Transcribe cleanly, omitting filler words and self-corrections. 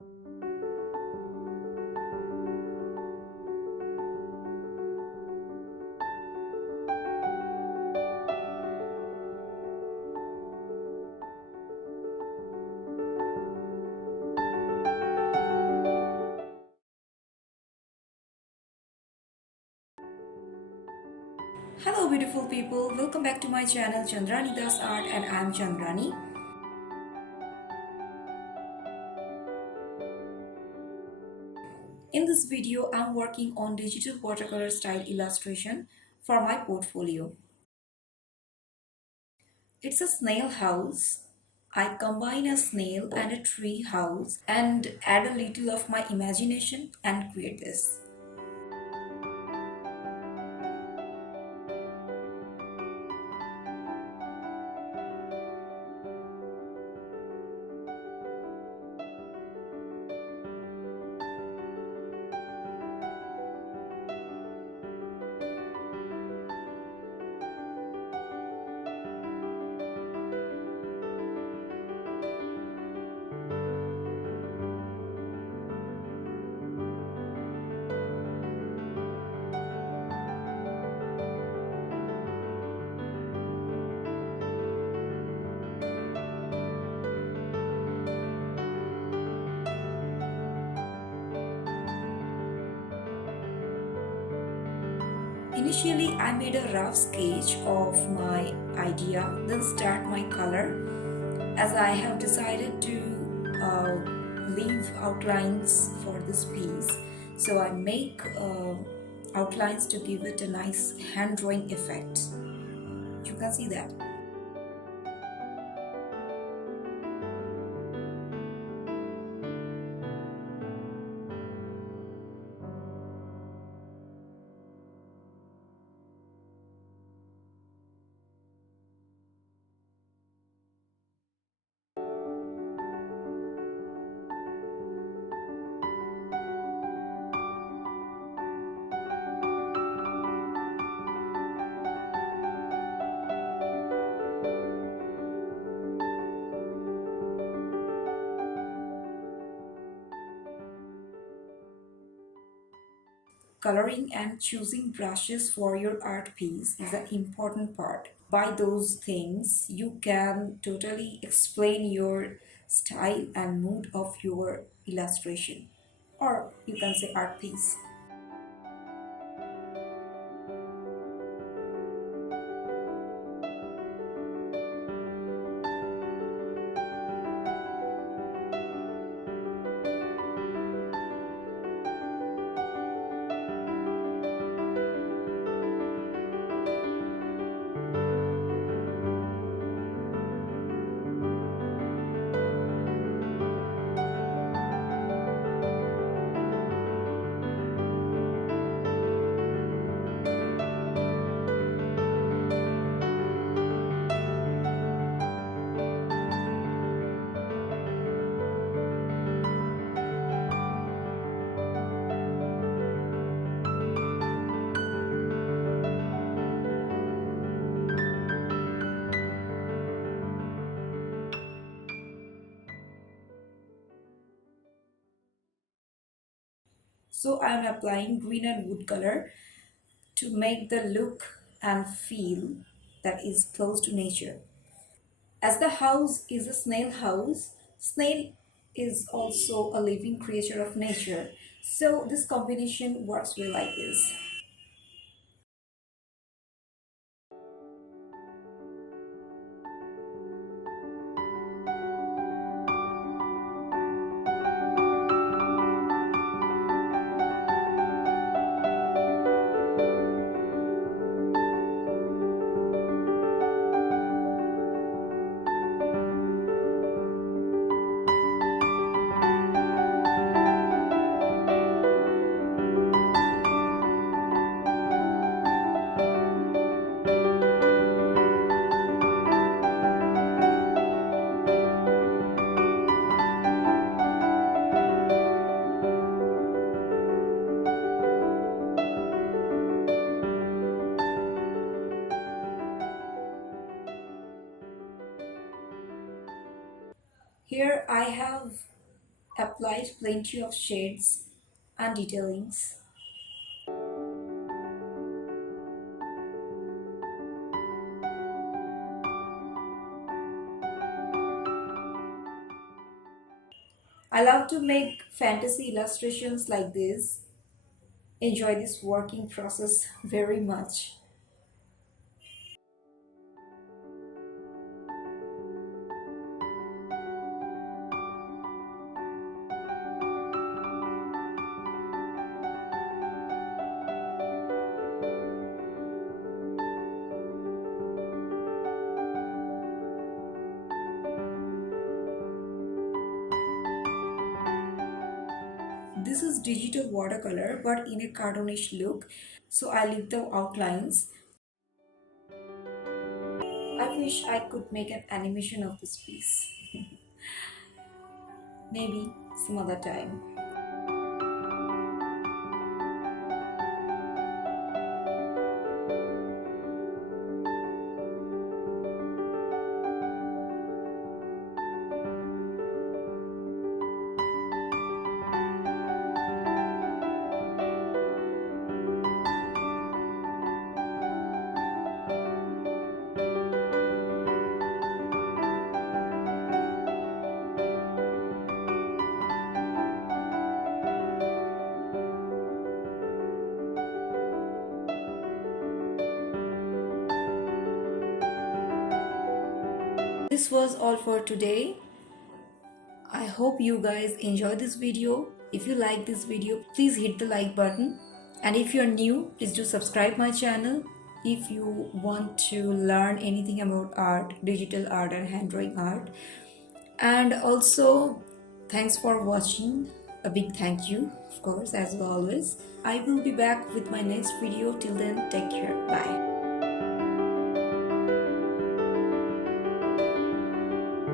Hello beautiful people, welcome back to my channel Chandrani Das Art and I am Chandrani. In this video, I'm working on digital watercolor style illustration for my portfolio. It's a snail house. I combine a snail and a tree house and add a little of my imagination and create this. Initially, I made a rough sketch of my idea, then start my color, as I have decided to leave outlines for this piece. So I make outlines to give it a nice hand drawing effect. You can see that. Coloring and choosing brushes for your art piece is an important part. By those things, you can totally explain your style and mood of your illustration, or you can say art piece. So I am applying green and wood color to make the look and feel that is close to nature. As the house is a snail house, snail is also a living creature of nature. So this combination works well like this. Here I have applied plenty of shades and detailings. I love to make fantasy illustrations like this. Enjoy this working process very much. This is digital watercolor but in a cartoonish look. So I leave the outlines. I wish I could make an animation of this piece. Maybe some other time. This was all for today. I hope you guys enjoy this video. If you like this video, please hit the like button. And if you're new, please do subscribe my channel. If you want to learn anything about art, digital art and hand drawing art. And also, thanks for watching. A big thank you, of course, as always. I will be back with my next video. Till then, take care. Bye.